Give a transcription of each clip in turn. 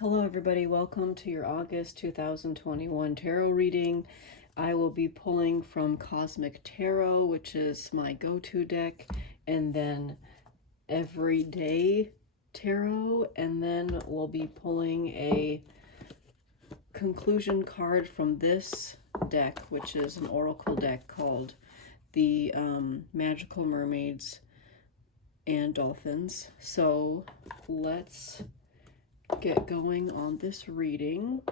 Hello everybody, welcome to your August 2021 tarot reading. I will be pulling from Cosmic Tarot, which is my go-to deck, and then Everyday Tarot, and then we'll be pulling a conclusion card from this deck, which is an oracle deck called the Magical Mermaids and Dolphins. So let's get going on this reading.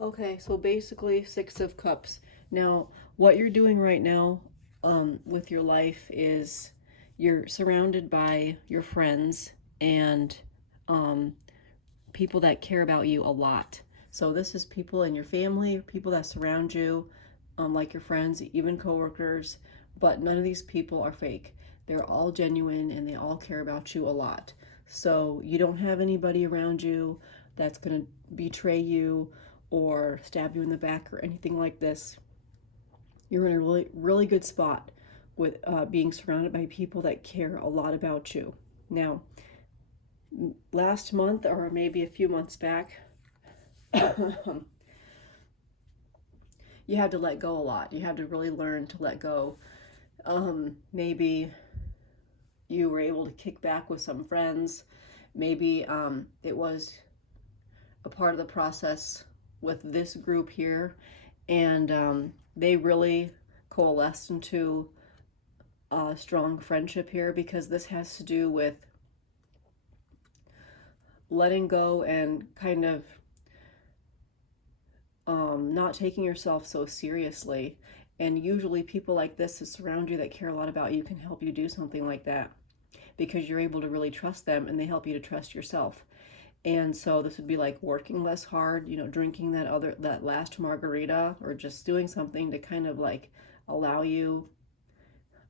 Okay, so basically Six of Cups. Now, what you're doing right now with your life is you're surrounded by your friends and people that care about you a lot. So this is people in your family, people that surround you, like your friends, even coworkers, but none of these people are fake. They're all genuine and they all care about you a lot. So you don't have anybody around you that's going to betray you or stab you in the back or anything like this. You're in a really good spot with being surrounded by people that care a lot about you. Now, last month or maybe a few months back, you had to let go a lot. You had to really learn to let go. Maybe you were able to kick back with some friends. Maybe it was a part of the process with this group here, and they really coalesced into a strong friendship here, because this has to do with letting go and kind of not taking yourself so seriously. And usually people like this that surround you, that care a lot about you, can help you do something like that, because you're able to really trust them and they help you to trust yourself. And so this would be like working less hard, drinking that last margarita, or just doing something to kind of like allow you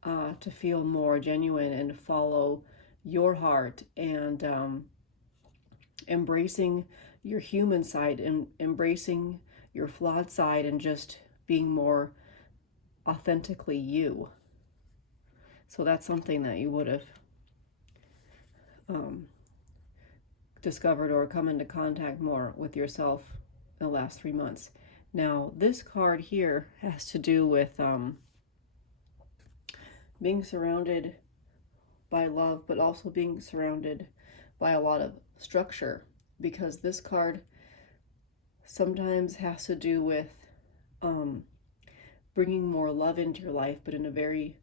to feel more genuine and follow your heart, and embracing your human side and embracing your flawed side, and just being more authentically you. So that's something that you would have discovered or come into contact more with yourself in the last 3 months. Now, this card here has to do with being surrounded by love, but also being surrounded by a lot of structure, because this card sometimes has to do with bringing more love into your life, but in a very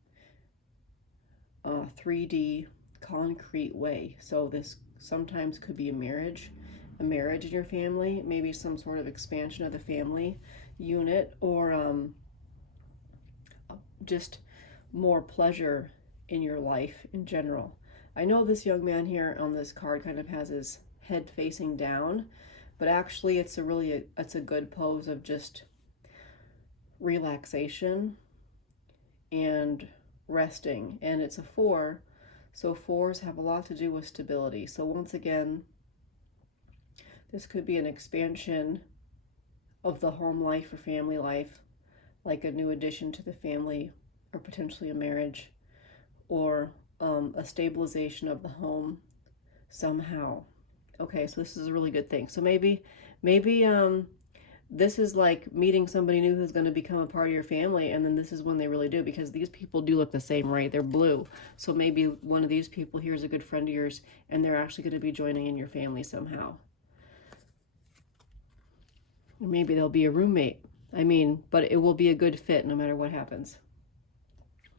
3D concrete way. So this sometimes could be a marriage in your family, maybe some sort of expansion of the family unit, or just more pleasure in your life in general. I know this young man here on this card kind of has his head facing down, but actually it's a good pose of just relaxation and resting. And it's a 4, so 4s have a lot to do with stability. So once again, this could be an expansion of the home life or family life, like a new addition to the family, or potentially a marriage, or a stabilization of the home somehow. Okay, so this is a really good thing. So maybe this is like meeting somebody new who's going to become a part of your family, and then this is when they really do, because these people do look the same, right? They're blue. So maybe one of these people here is a good friend of yours, and they're actually going to be joining in your family somehow. Or maybe they'll be a roommate. But it will be a good fit no matter what happens.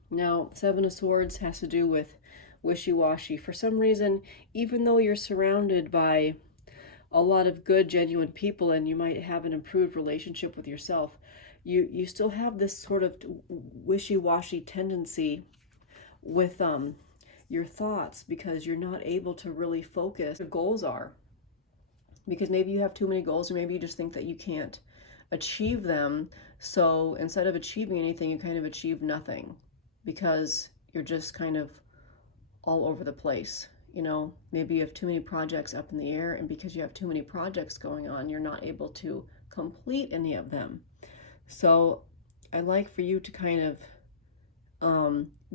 Now, 7 of Swords has to do with wishy-washy. For some reason, even though you're surrounded by a lot of good, genuine people, and you might have an improved relationship with yourself, you still have this sort of wishy-washy tendency with your thoughts, because you're not able to really focus your goals are, because maybe you have too many goals, or maybe you just think that you can't achieve them. So instead of achieving anything, you kind of achieve nothing, because you're just kind of all over the place. You know, maybe you have too many projects up in the air, and because you have too many projects going on, you're not able to complete any of them. So I'd like for you to kind of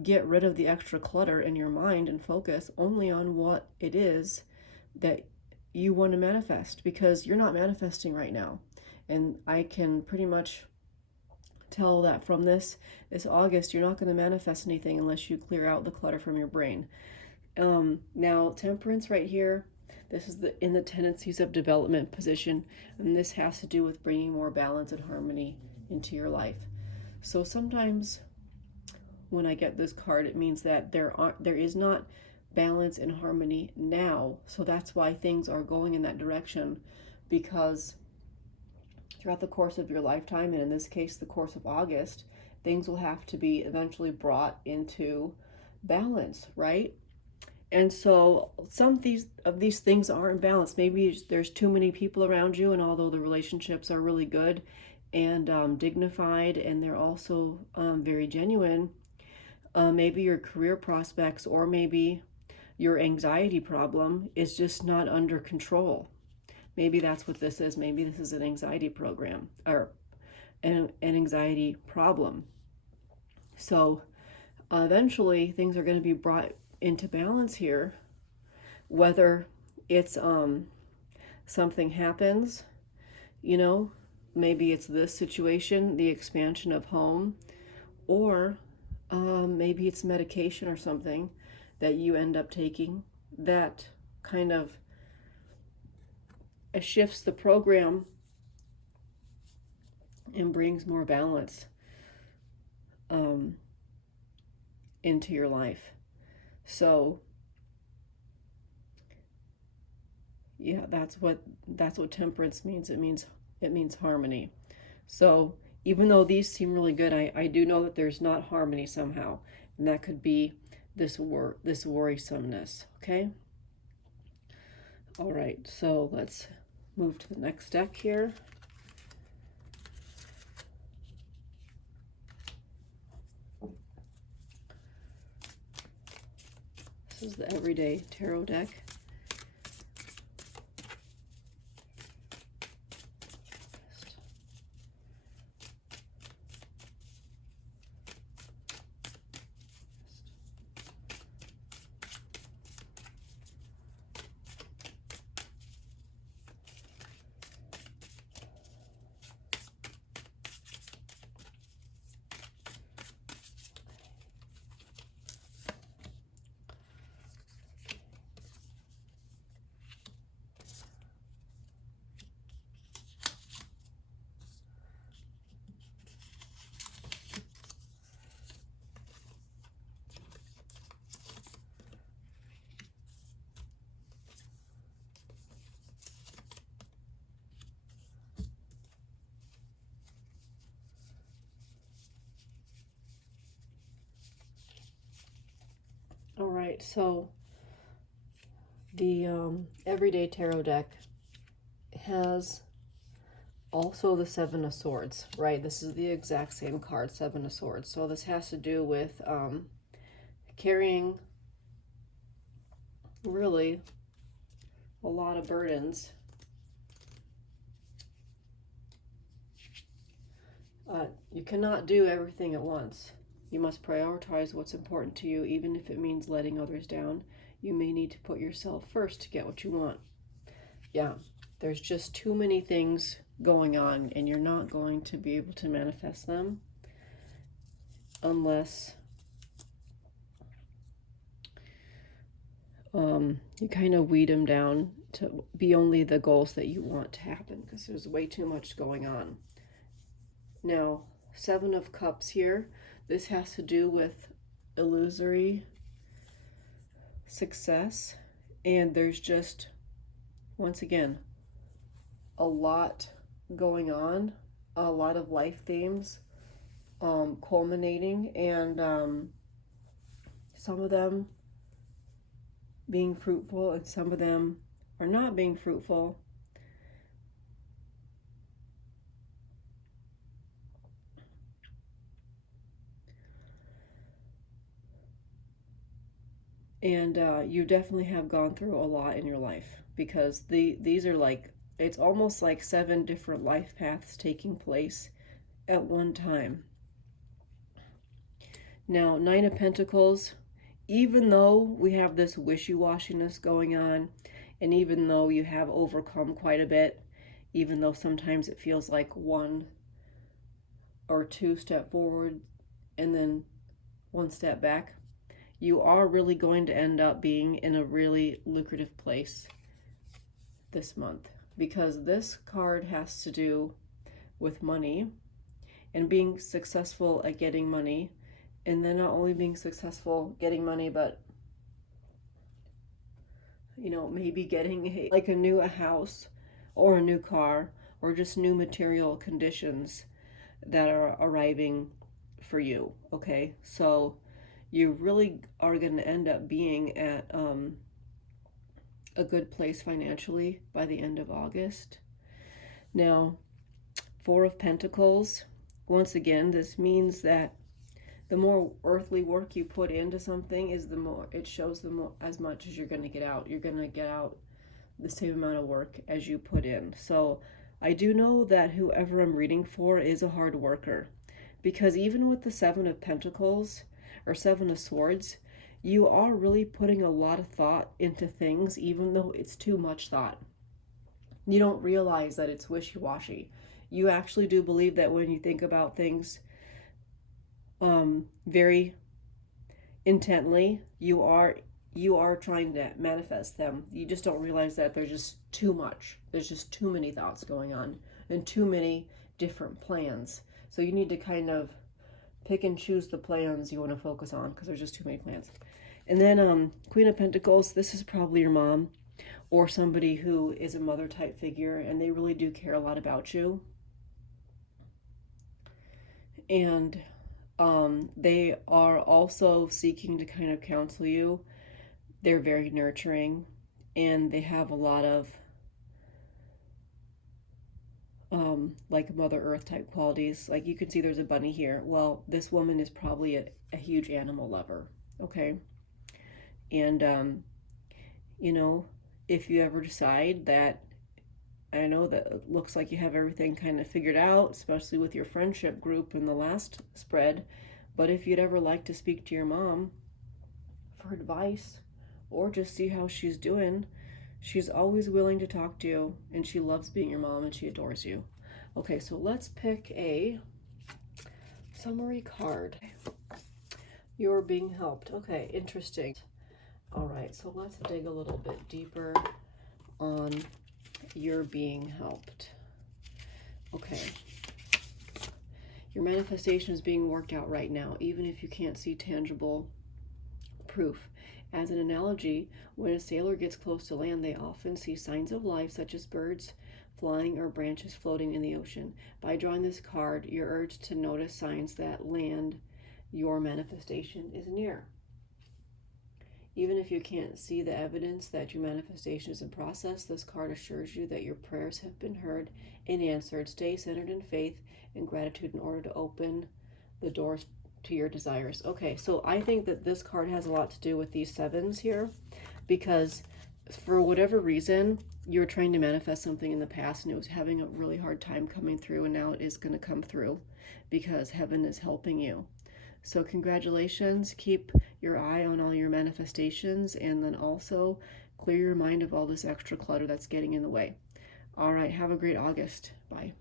get rid of the extra clutter in your mind and focus only on what it is that you want to manifest, because you're not manifesting right now. And I can pretty much tell that from this August, you're not going to manifest anything unless you clear out the clutter from your brain. Now, Temperance right here, this is in the tendencies of development position, and this has to do with bringing more balance and harmony into your life. So sometimes when I get this card, it means that there is not balance and harmony now. So that's why things are going in that direction, because throughout the course of your lifetime, and in this case the course of August, things will have to be eventually brought into balance, right? And so some of these things aren't balanced. Maybe there's too many people around you, and although the relationships are really good and dignified, and they're also very genuine, maybe your career prospects, or maybe your anxiety problem is just not under control. Maybe that's what this is. Maybe this is an anxiety program, or an anxiety problem. So eventually things are going to be brought into balance here, whether it's something happens, you know, maybe it's this situation, the expansion of home, or maybe it's medication or something that you end up taking that kind of shifts the program and brings more balance into your life. So yeah, that's what temperance means. It means harmony. So even though these seem really good, I do know that there's not harmony somehow, and that could be this worrisomeness. Okay. All right. So let's move to the next deck here. This is the Everyday Tarot deck. All right, so the Everyday Tarot deck has also the Seven of Swords, right? This is the exact same card, Seven of Swords. So this has to do with carrying really a lot of burdens. You cannot do everything at once. You must prioritize what's important to you, even if it means letting others down. You may need to put yourself first to get what you want. Yeah, there's just too many things going on, and you're not going to be able to manifest them unless you kind of weed them down to be only the goals that you want to happen, because there's way too much going on. Now, Seven of Cups here. This has to do with illusory success, and there's just, once again, a lot going on, a lot of life themes culminating, and some of them being fruitful and some of them are not being fruitful. And you definitely have gone through a lot in your life, because these are like, it's almost like 7 different life paths taking place at one time. Now, 9 of Pentacles, even though we have this wishy-washiness going on, and even though you have overcome quite a bit, even though sometimes it feels like 1 or 2 step forward and then 1 step back, you are really going to end up being in a really lucrative place this month, because this card has to do with money and being successful at getting money, and then not only being successful getting money, but maybe getting like a new house or a new car or just new material conditions that are arriving for you. Okay, so you really are going to end up being at a good place financially by the end of August. Now, 4 of Pentacles, once again, this means that the more earthly work you put into something is the more it shows, the more as much as you're going to get out. You're going to get out the same amount of work as you put in. So I do know that whoever I'm reading for is a hard worker, because even with the 7 of Pentacles or 7 of Swords, you are really putting a lot of thought into things, even though it's too much thought. You don't realize that it's wishy-washy. You actually do believe that when you think about things very intently, you are trying to manifest them. You just don't realize that there's just too much. There's just too many thoughts going on and too many different plans. So you need to kind of pick and choose the plans you want to focus on, because there's just too many plans. And then Queen of Pentacles, this is probably your mom or somebody who is a mother type figure, and they really do care a lot about you. And they are also seeking to kind of counsel you. They're very nurturing, and they have a lot of like Mother Earth type qualities. Like you can see there's a bunny here. Well, this woman is probably a huge animal lover, okay? And if you ever decide that, I know that it looks like you have everything kind of figured out, especially with your friendship group in the last spread, but if you'd ever like to speak to your mom for advice or just see how she's doing, she's always willing to talk to you, and she loves being your mom and she adores you. Okay, so let's pick a summary card. You're being helped. Okay, interesting. All right, so let's dig a little bit deeper on you're being helped. Okay. Your manifestation is being worked out right now, even if you can't see tangible proof. As an analogy, when a sailor gets close to land, they often see signs of life, such as birds flying or branches floating in the ocean. By drawing this card, you're urged to notice signs that land your manifestation is near. Even if you can't see the evidence that your manifestation is in process, this card assures you that your prayers have been heard and answered. Stay centered in faith and gratitude in order to open the doors to your desires. Okay, so I think that this card has a lot to do with these 7s here, because for whatever reason, you were trying to manifest something in the past and it was having a really hard time coming through, and now it is going to come through because heaven is helping you. So congratulations. Keep your eye on all your manifestations, and then also clear your mind of all this extra clutter that's getting in the way. All right, have a great August. Bye.